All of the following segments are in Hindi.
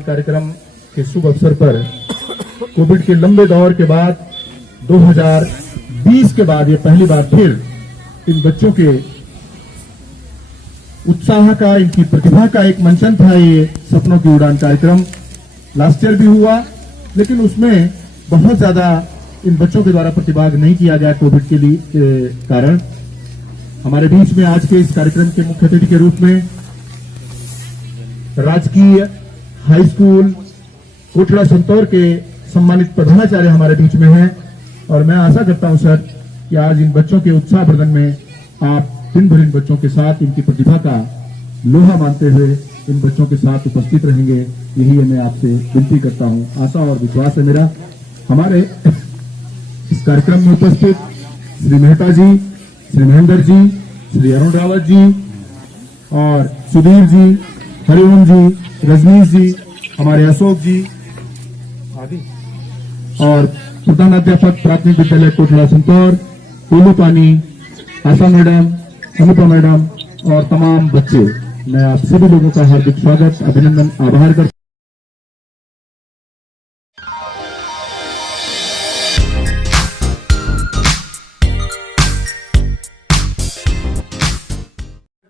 उड़ान कार्यक्रम के शुभ अवसर पर कोविड के लंबे दौर के बाद 2020 के बाद ये पहली बार फिर इन बच्चों के उत्साह का, इनकी प्रतिभा का एक मंचन था ये सपनों की उड़ान कार्यक्रम। लास्ट ईयर भी हुआ, लेकिन उसमें बहुत ज्यादा इन बच्चों के द्वारा प्रतिभाग नहीं किया गया कोविड के कारण। हमारे बीच में आज के इस कार्यक्रम के मुख्य अतिथि के रूप में राजकीय हाई स्कूल कोटला संतौर के सम्मानित प्रधानाचार्य हमारे बीच में हैं, और मैं आशा करता हूं सर कि आज इन बच्चों के उत्साह वर्धन में आप दिन भर इन बच्चों के साथ, इनकी प्रतिभा का लोहा मानते हुए इन बच्चों के साथ उपस्थित रहेंगे। यही मैं आपसे विनती करता हूं। आशा और विश्वास है मेरा। हमारे इस कार्यक्रम में उपस्थित श्री मेहता जी, श्री महेंद्र जी, श्री अरुण रावत जी और सुधीर जी, हरिओम जी, रजनीश जी, हमारे अशोक जी आदि, और प्रधानाध्यापक प्राथमिक विद्यालय कोटला संतौर, कोलू पानी, आशा मैडम, अनुपा मैडम और तमाम बच्चे, मैं आप सभी लोगों का हार्दिक स्वागत, अभिनंदन, आभार करता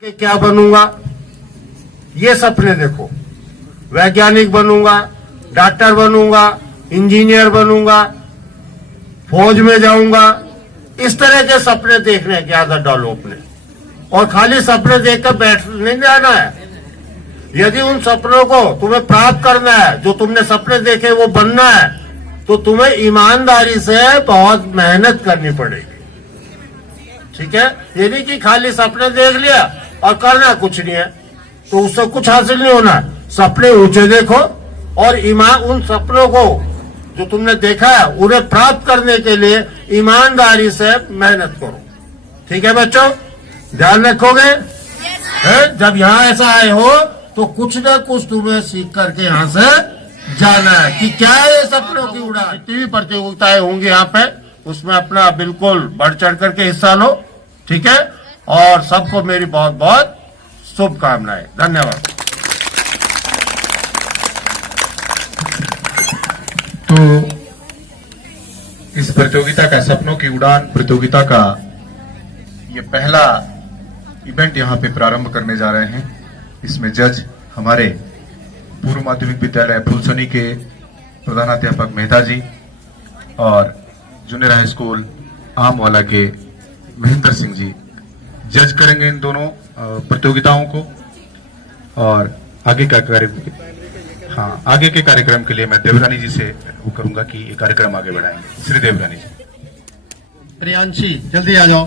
कि क्या बनूंगा, ये सपने देखो। वैज्ञानिक बनूंगा, डॉक्टर बनूंगा, इंजीनियर बनूंगा, फौज में जाऊंगा, इस तरह के सपने देखने की आदत डालो अपने, और खाली सपने देखकर बैठ नहीं जाना है। यदि उन सपनों को तुम्हें प्राप्त करना है, जो तुमने सपने देखे वो बनना है, तो तुम्हें ईमानदारी से बहुत मेहनत करनी पड़ेगी। ठीक है, ये नहीं कि खाली सपने देख लिया और करना कुछ नहीं है, तो उससे कुछ हासिल नहीं होना। सपने ऊंचे देखो और उन सपनों को जो तुमने देखा है उन्हें प्राप्त करने के लिए ईमानदारी से मेहनत करो। ठीक है बच्चों, ध्यान रखोगे? जब यहाँ ऐसा आए हो तो कुछ न कुछ तुम्हें सीख करके यहाँ से जाना है कि क्या है ये सपनों की उड़ान। जितनी भी प्रतियोगिताएं होंगी यहाँ पे, उसमें अपना बिल्कुल बढ़ चढ़ करके हिस्सा लो। ठीक है, और सबको मेरी बहुत बहुत शुभकामनाएं। धन्यवाद। तो इस प्रतियोगिता का, सपनों की उड़ान प्रतियोगिता का ये पहला इवेंट यहाँ पे प्रारंभ करने जा रहे हैं। इसमें जज हमारे पूर्व माध्यमिक विद्यालय फुलसनी के प्रधानाध्यापक मेहता जी और जूनियर हाई स्कूल आमवाला के महेंद्र सिंह जी जज करेंगे इन दोनों प्रतियोगिताओं को। और आगे का आगे के कार्यक्रम के लिए मैं देवरानी जी से वो करूंगा कि ये कार्यक्रम आगे बढ़ाएंगे। श्री देवरानी जी। प्रियांशी जल्दी आ जाओ।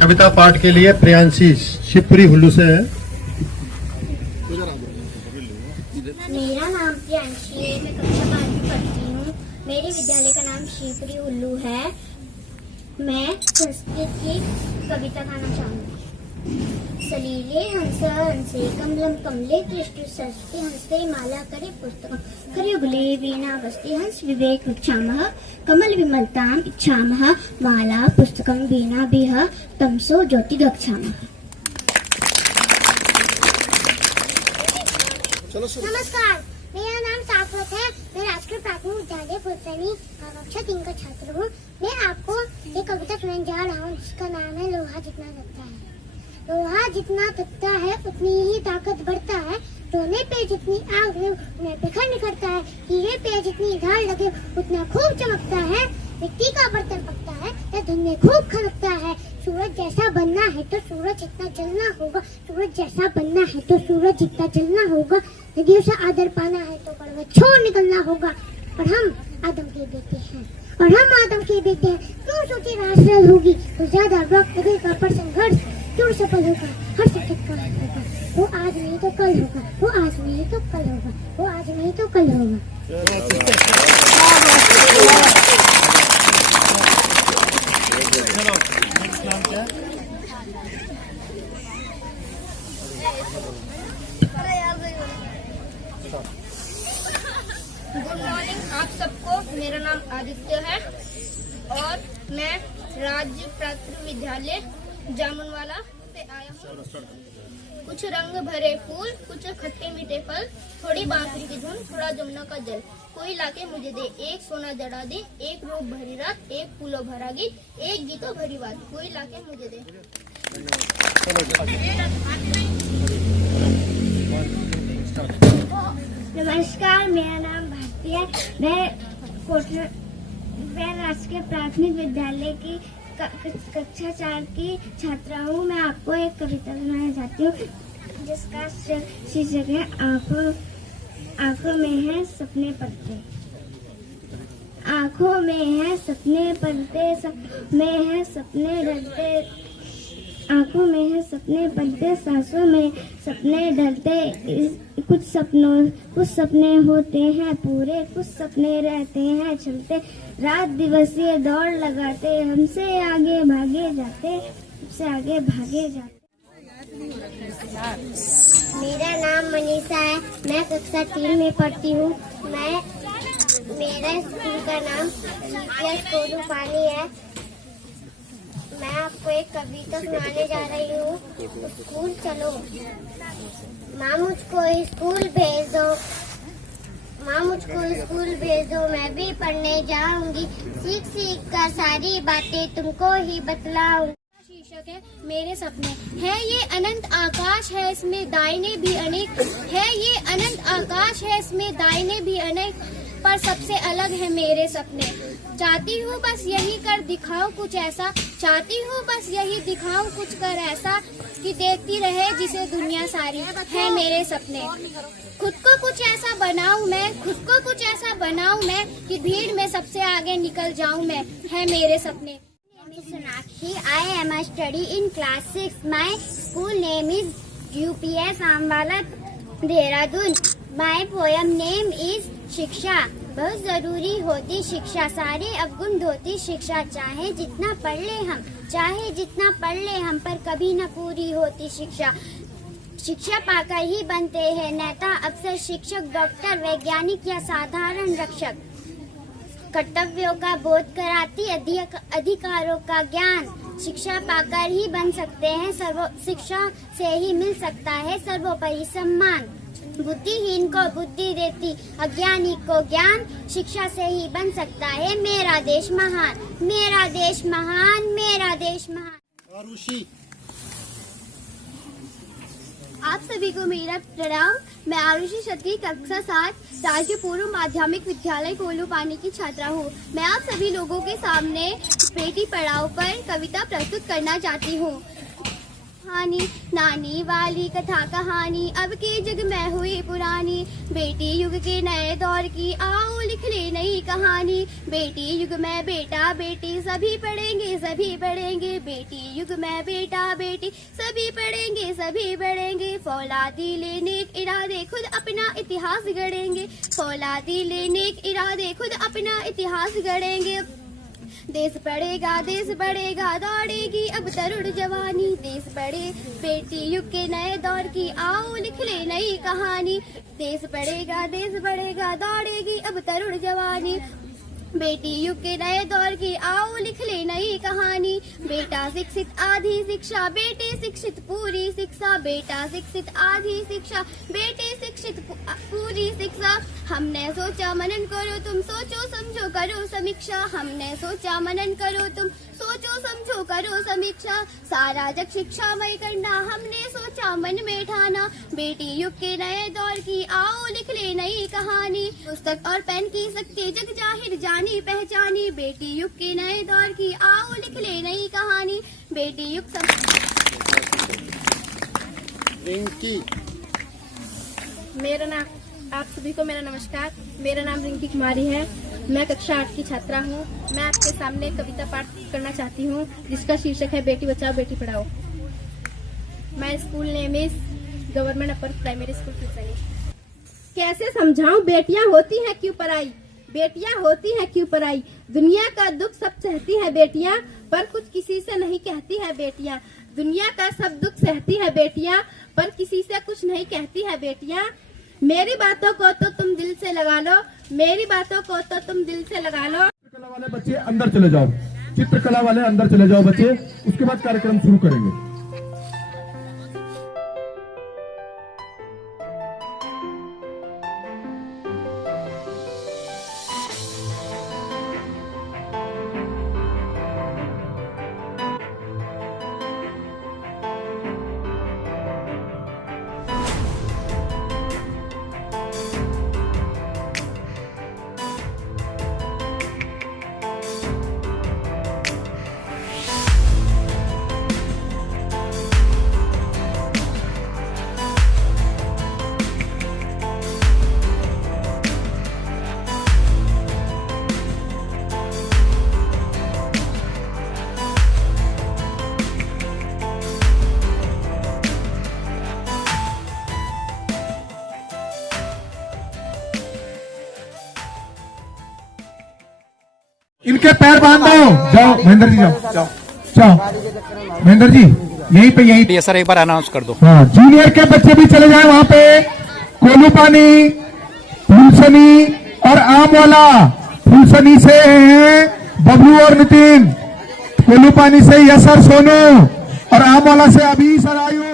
कविता पाठ के लिए प्रियांशी शिवपुरी हुल्लू से है। मेरा नाम प्रियांशी है, मैं कक्षा 5 में पढ़ती हूँ। मेरे विद्यालय का नाम शिवपुरी हुल्लू है। मैं संस्कृत की कविता गाना चाहूंगी। सलीले हंस हंसे कमलम कमले कृष्ण सरस्वती हंसते माला करे पुस्तकम करयुगले वीणा वस्ते हंस विवेक वीक्षामः कमल विमलताम इच्छामः माला पुस्तकम वीणा बिह तमसो ज्योति गच्छामः। नमस्कार, मेरा नाम साफवत है। मैं राजकीय प्राथमिक विद्यालय फुलसनी कक्षा 3 का छात्र हूँ। मैं आपको एक कविता सुनाने जा रहा हूँ जिसका नाम है लोहा जितना लगता है। लोहा जितना तपता है उतनी ही ताकत बढ़ता है। रोने पे जितनी आग लगे उतना बिखर निखरता है। हीरे पे जितनी धार लगे उतना खूब चमकता है। मिट्टी का बर्तन पकता है या धुन में खूब खनकता है। सूरज जैसा बनना है तो सूरज जितना जलना होगा। सूरज जैसा बनना है तो सूरज जितना जलना होगा। नदियों से आदर पाना है तो पर्वत छोड़ निकलना होगा। और हम आदम के बेटे हैं, और हम आदम के बेटे हैं। क्यों सोचे राष्ट्र होगी तो ज्यादा वक्त लगेगा, पर संघर्ष क्यों सफल होगा, हर संकट का हल होगा। वो आज नहीं तो कल होगा, वो आज नहीं तो कल होगा, वो आज नहीं तो कल होगा। गुड मॉर्निंग आप सबको। मेरा नाम आदित्य है और मैं राज्य प्राथमिक विद्यालय जामुनवाला से आया हूँ। कुछ रंग भरे फूल, कुछ खट्टे मीठे फल, थोड़ी बांसुरी की धुन, थोड़ा जमुना का जल। कोई लाके मुझे दे, एक सोना जड़ा दे, एक रूप भरी रात, एक फूलों भरा गीत, एक गीतों भरी बात। कोई लाके मुझे दे। नमस्कार, मेरा नाम भारती है। मैं राजकीय प्राथमिक विद्यालय की कक्षा 4 की छात्रा हूँ। मैं आपको एक कविता सुनाना चाहती हूँ जिसका शीर्षक है आँखों में है सपने पलते। आँखों में है सपने पलते, में है सपने ढलते। आँखों में है सपने पलते, सांसों में सपने ढलते। कुछ सपने होते हैं पूरे, कुछ सपने रहते हैं चलते। रात दिवसीय दौड़ लगाते, हमसे आगे भागे जाते, मेरा नाम मनीषा है। मैं कक्षा 3 में पढ़ती हूँ। मेरा स्कूल का नाम CPS कोडू पानी है। मैं आपको एक कविता सुनाने जा रही हूँ। स्कूल चलो, माँ मुझको स्कूल भेज दो, माँ मुझको स्कूल भेज दो, मैं भी पढ़ने जाऊंगी। सीख सीख कर सारी बातें तुमको ही बतलाऊंगी। शीर्षक है मेरे सपने। है ये अनंत आकाश है, इसमें दायने भी अनेक। है ये अनंत आकाश है, इसमें दायने भी अनेक, पर सबसे अलग है मेरे सपने। चाहती हूँ बस यही कर दिखाऊं कुछ ऐसा, चाहती हूँ बस यही दिखाऊं कुछ कर ऐसा कि देखती रहे जिसे दुनिया सारी। है मेरे सपने। खुद को कुछ ऐसा बनाऊं मैं, खुद को कुछ ऐसा बनाऊं मैं कि भीड़ में सबसे आगे निकल जाऊं मैं। है मेरे सपने। Sonakshi, I am a study in class 6. My school name is UPS Ambala, Dehradun. My poem name is शिक्षा। बहुत जरूरी होती शिक्षा, सारे अवगुण धोती शिक्षा। चाहे जितना पढ़ ले हम, चाहे जितना पढ़ ले हम, पर कभी न पूरी होती शिक्षा। शिक्षा पाकर ही बनते हैं नेता, अफसर, शिक्षक, डॉक्टर, वैज्ञानिक या साधारण रक्षक। कर्तव्यों का बोध कराती, अधिकारों का ज्ञान। शिक्षा पाकर ही बन सकते हैं शिक्षा से ही मिल सकता है सर्वोपरि सम्मान। बुद्धिहीन को बुद्धि देती, अज्ञानी को ज्ञान। शिक्षा से ही बन सकता है मेरा देश महान, मेरा देश महान, मेरा देश महान। आरुषि, आप सभी को मेरा प्रणाम। मैं आरुषि क्षत्रिय कक्षा 7 राजकीय पूर्व माध्यमिक विद्यालय कोल्लू पानी की छात्रा हूँ। मैं आप सभी लोगों के सामने बेटी पढ़ाओ पर कविता प्रस्तुत करना चाहती हूँ। कहानी, नानी वाली कथा कहानी, अब के युग में हुई पुरानी। बेटी युग के नए दौर की, आओ लिख ले नई कहानी। बेटी युग में बेटा बेटी सभी पढ़ेंगे, सभी पढ़ेंगे। बेटी युग में बेटा बेटी सभी पढ़ेंगे, सभी पढ़ेंगे। फौलादी लेने इरादे खुद अपना इतिहास गढ़ेंगे, फौलादी लेने इरादे खुद अपना इतिहास गढ़ेंगे। देश बढ़ेगा दौड़ेगी अब तरुण जवानी। देश बढ़े बेटी युग के नए दौर की, आओ लिख ले नई कहानी। देश बढ़ेगा दौड़ेगी अब तरुण जवानी। बेटी युग के नए दौर की, आओ लिख ले नई कहानी। बेटा शिक्षित आधी शिक्षा, बेटे शिक्षित पूरी शिक्षा। बेटा शिक्षित आधी शिक्षा, बेटे शिक्षित पूरी शिक्षा। हमने सोचा मनन करो तुम, सोचो समझो करो समीक्षा। हमने सोचा मनन करो तुम, सोचो समझो करो समीक्षा। सारा जग शिक्षामय करना हमने सोचा मन में ठाना। बेटी युग के नए दौर की, आओ लिख ले नई कहानी। पुस्तक और पेन की शक्ति जग जाहिर जानी पहचानी। बेटी युग के नए दौर की, आओ लिख ले नई कहानी। बेटी युग रिंकी, मेरा नाम, आप सभी को मेरा नमस्कार। मेरा नाम रिंकी कुमारी है। मैं कक्षा 8 की छात्रा हूँ। मैं आपके सामने कविता पाठ करना चाहती हूँ जिसका शीर्षक है बेटी बचाओ बेटी पढ़ाओ। My school name is government upper primary school Fulsani. कैसे समझाऊं बेटियां होती हैं क्यों पराई, बेटियां होती हैं क्यों पराई। दुनिया का दुख सब सहती है बेटियां, पर कुछ किसी से नहीं कहती है बेटियां। दुनिया का सब दुख सहती है बेटियां, पर किसी से कुछ नहीं कहती है बेटियां। मेरी बातों को तो तुम दिल से लगा लो, मेरी बातों को तो तुम दिल से लगा लो। चित्रकला वाले बच्चे अंदर चले जाओ, चित्रकला वाले अंदर चले जाओ बच्चे। उसके बाद कार्यक्रम शुरू करेंगे। इनके पैर बांध दो। जाओ महेंद्र जी, जाओ जाओ महेंद्र जी, यहीं पे यहीं। ये सर एक बार अनाउंस कर दो। हाँ, जूनियर के बच्चे भी चले जाए वहां पे। कोलू पानी, फुलसनी और आम वाला। फुलसनी से हैं बबलू और नितिन, कोलू पानी से यश और सोनू, और आम वाला से अभीश और आयुष।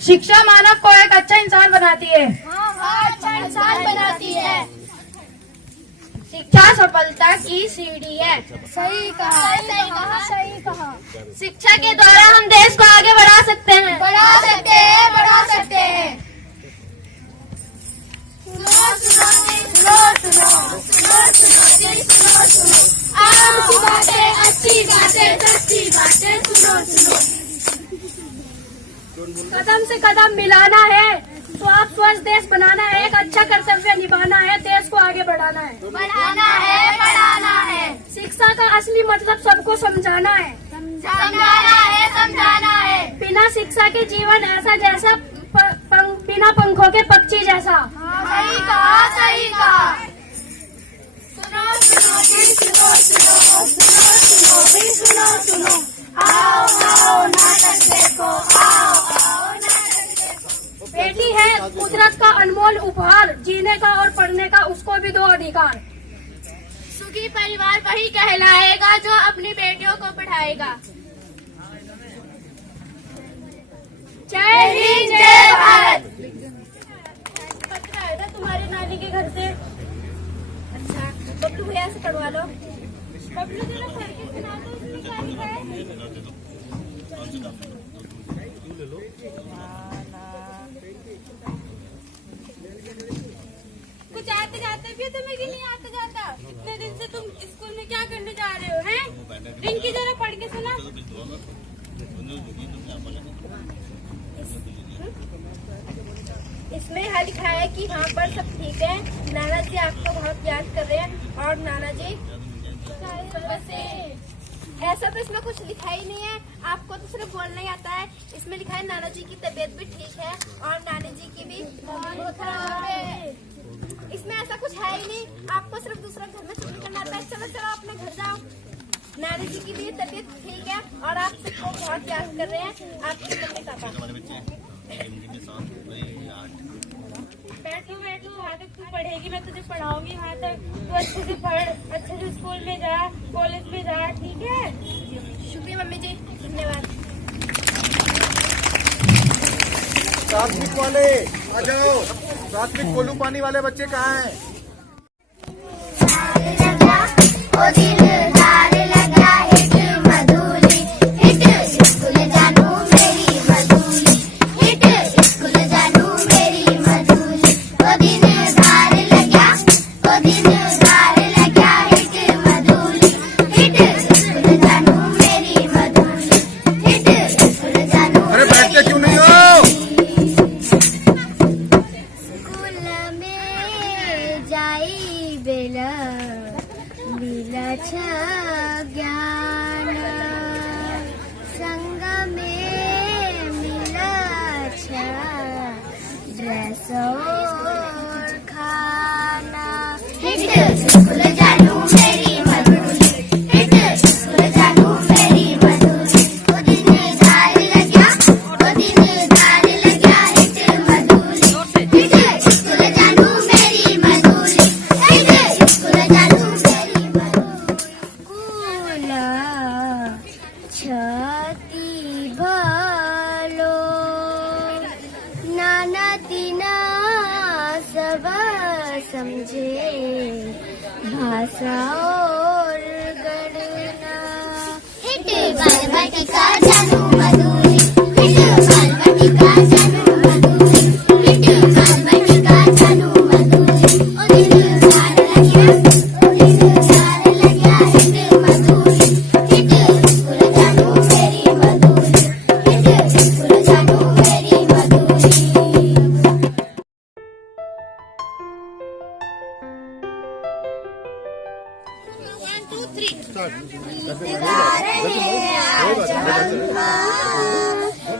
शिक्षा मानव को एक अच्छा इंसान बनाती है। अच्छा इंसान बनाती है। शिक्षा सफलता की सीढ़ी है। सही कहा, सही कहा, सही कहा। शिक्षा के द्वारा हम देश को आगे बढ़ा सकते हैं। बढ़ा सकते हैं, बढ़ा सकते हैं। सुनो सुनो सुनो सुनो सुनो सुनो जी, सुनो सुनो। अच्छी बातें, अच्छी बातें, सच्ची बातें, सुनो सुनो। कदम से कदम मिलाना है तो आप स्वस्थ देश बनाना है। एक अच्छा कर्तव्य निभाना है, देश को आगे बढ़ाना है। बढ़ाना है, बढ़ाना है। शिक्षा का असली मतलब सबको समझाना है। समझाना है, समझाना है। बिना शिक्षा के जीवन ऐसा जैसा बिना पंखों के पक्षी जैसा। सही कहा, सही कहा। सुनो सुनो जी, सुनो सुनो सुनो सुनो जी, सुनो सुनो। आओ आओ नाटक देखो, आओ आओ नाटक देखो। बेटी है कुदरत का अनमोल उपहार, जीने का और पढ़ने का उसको भी दो अधिकार। सुखी परिवार वही कहलाएगा जो अपनी बेटियों को पढ़ाएगा। जय हिंद, जय भारत। पत्र आया था तुम्हारे नानी के घर से। अच्छा, बबलू भैया से पढ़वा लो। बबलू जरा पढ़ के सुना दो, उसमें क्या लिखा है? कुछ आते जाते भी तुम्हें कि नहीं आता जाता? इतने दिन से तुम स्कूल में क्या करने जा रहे हो हैं? रिंकी जरा पढ़ के सुना। इसमें है लिखा है कि वहाँ पर सब ठीक है, नाना जी आपको बहुत याद कर रहे हैं और नाना जी ऐसा तो इसमें कुछ लिखा ही नहीं है। आपको तो सिर्फ बोलना ही आता है। इसमें लिखा है नाना जी की तबीयत भी ठीक है और नानी जी की भी बहुत खराब है। इसमें ऐसा कुछ है ही नहीं। आपको सिर्फ दूसरा घर में चुगली करना आता है। चलो चलो अपने घर जाओ। नानी जी की भी तबीयत ठीक है और आप सबको बहुत याद कर रहे हैं आपके मम्मी पापा। बैठो बैठो, वहाँ तक तू पढ़ेगी, मैं तुझे पढ़ाऊंगी। वहाँ तक तू अच्छे से पढ़, अच्छे से स्कूल में जा, कॉलेज में जा, ठीक है? शुक्रिया मम्मी जी, धन्यवाद। प्राथमिक वाले आ जाओ। प्राथमिक कोलू पानी वाले बच्चे कहाँ हैं? अरे बैठते क्यों नहीं हो? स्कूल में जाई बेला मिला ज्ञान, संग में मिला ड्रेस और खाना। स्कूल जानू मेरी मधुरी, स्कूल जानू मेरी मधुरी। वो दिन धार लग्या, वो दिन धार लग्या हिट मधुरी। स्कूल जानू मेरी मधुरी, स्कूल जानू मेरी मधुरी। स्कूल छती भर भाषा और गणना। हिट बालबटिका जानू मधुरी, हिट बालबटिका जानू मधुरी, हिट बालबटिका जानू मधुरी। ओ दिल सार लग्या, ओ दिल सार लग्या हिट मधुरी, हिट स्कूल जानू मेरी मधुरी, हिट स्कूल जानू मेरी मधुरी।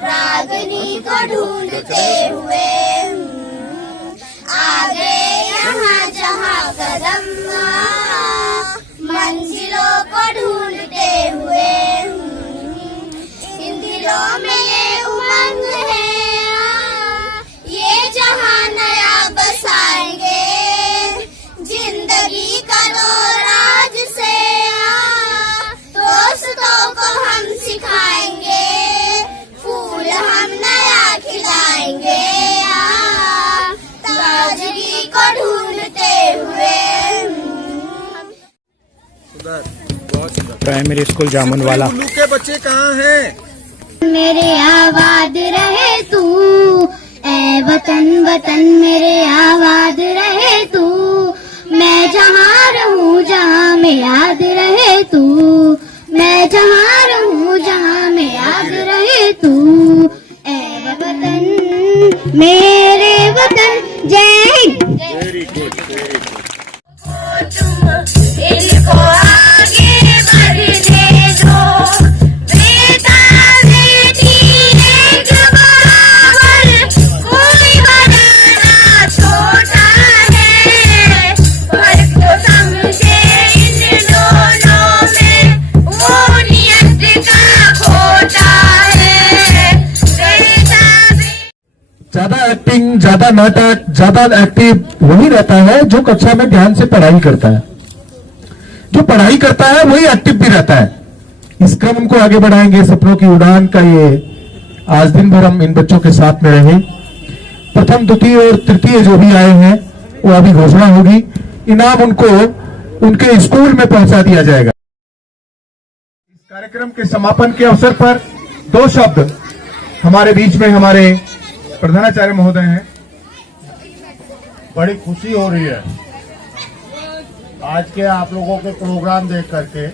रागिनी को ढूंढते हुए आ गए यहाँ जहाँ कदम, मंजिलों को ढूंढते हुए इन दिलों में ये उमंग है, ये जहाँ नया बसाएंगे जिंदगी का राज से। दोस्तों को हम सिखाएंगे, फूल हम नया खिलाएंगे, ताजगी को ढूंढते हुए। Primary school Jamunwala. उल्लू के बच्चे कहाँ हैं? मेरे आबाद रहे तू, ए वतन वतन मेरे आबाद रहे तू, मैं जहाँ रहूँ जहाँ में याद रहे तू, मैं जहाँ रहूँ जहाँ में याद रहे तू, ए वतन मेरे वतन। जय Hind. Very good, very good. इनको आगे बढ़ने दो, बेटा बेटी एक बराबर, कोई बड़ा ना छोटा है, फर्क को समझे इन दोनों में, वो नियत का खोटा है, बेटा ज्यादा एक्टिंग, ज्यादा नाटक, ज्यादा एक्टिव वही रहता है जो कक्षा में ध्यान से पढ़ाई करता है। जो पढ़ाई करता है वही एक्टिव भी रहता है। इस क्रम को आगे बढ़ाएंगे। सपनों की उड़ान का ये आज दिन भर हम इन बच्चों के साथ में रहे। प्रथम, द्वितीय और तृतीय जो भी आए हैं वो अभी घोषणा होगी। इनाम उनको उनके स्कूल में पहुंचा दिया जाएगा। इस कार्यक्रम के समापन के अवसर पर दो शब्द हमारे बीच में हमारे प्रधानाचार्य महोदय हैं। बड़ी खुशी हो रही है आज के आप लोगों के प्रोग्राम देख करके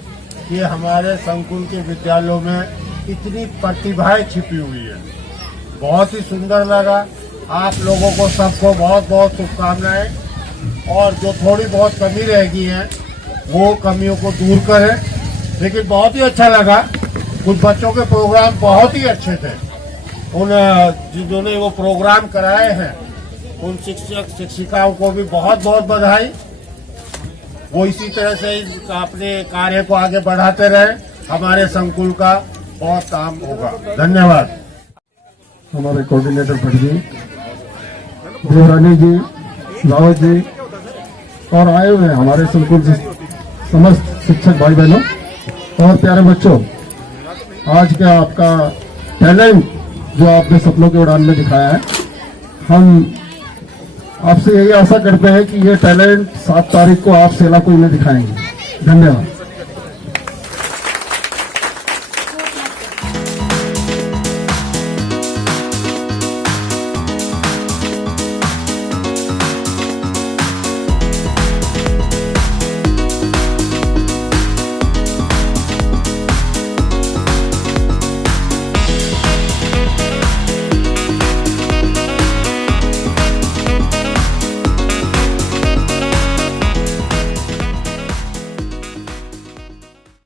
कि हमारे संकुल के विद्यालयों में इतनी प्रतिभाएं छिपी हुई है। बहुत ही सुंदर लगा। आप लोगों को सबको बहुत बहुत शुभकामनाएं, और जो थोड़ी बहुत कमी रह गई है वो कमियों को दूर करें। लेकिन बहुत ही अच्छा लगा, कुछ बच्चों के प्रोग्राम बहुत ही अच्छे थे। उन जिन्होंने वो प्रोग्राम कराए हैं उन शिक्षक शिक्षिकाओं को भी बहुत बहुत बधाई। वो इसी तरह से अपने कार्य को आगे बढ़ाते रहे। हमारे संकुल का बहुत काम होगा। धन्यवाद। हमारे कोऑर्डिनेटर भट्ट जी, देवरानी जी, रावत जी और आए हुए हैं हमारे संकुल से समस्त शिक्षक भाई बहनों और प्यारे बच्चों। आज का आपका टैलेंट जो आपने सपनों के उड़ान में दिखाया है, हम आपसे यही आशा करते हैं कि ये टैलेंट 7 तारीख को आप सेलाकुई में दिखाएंगे। धन्यवाद।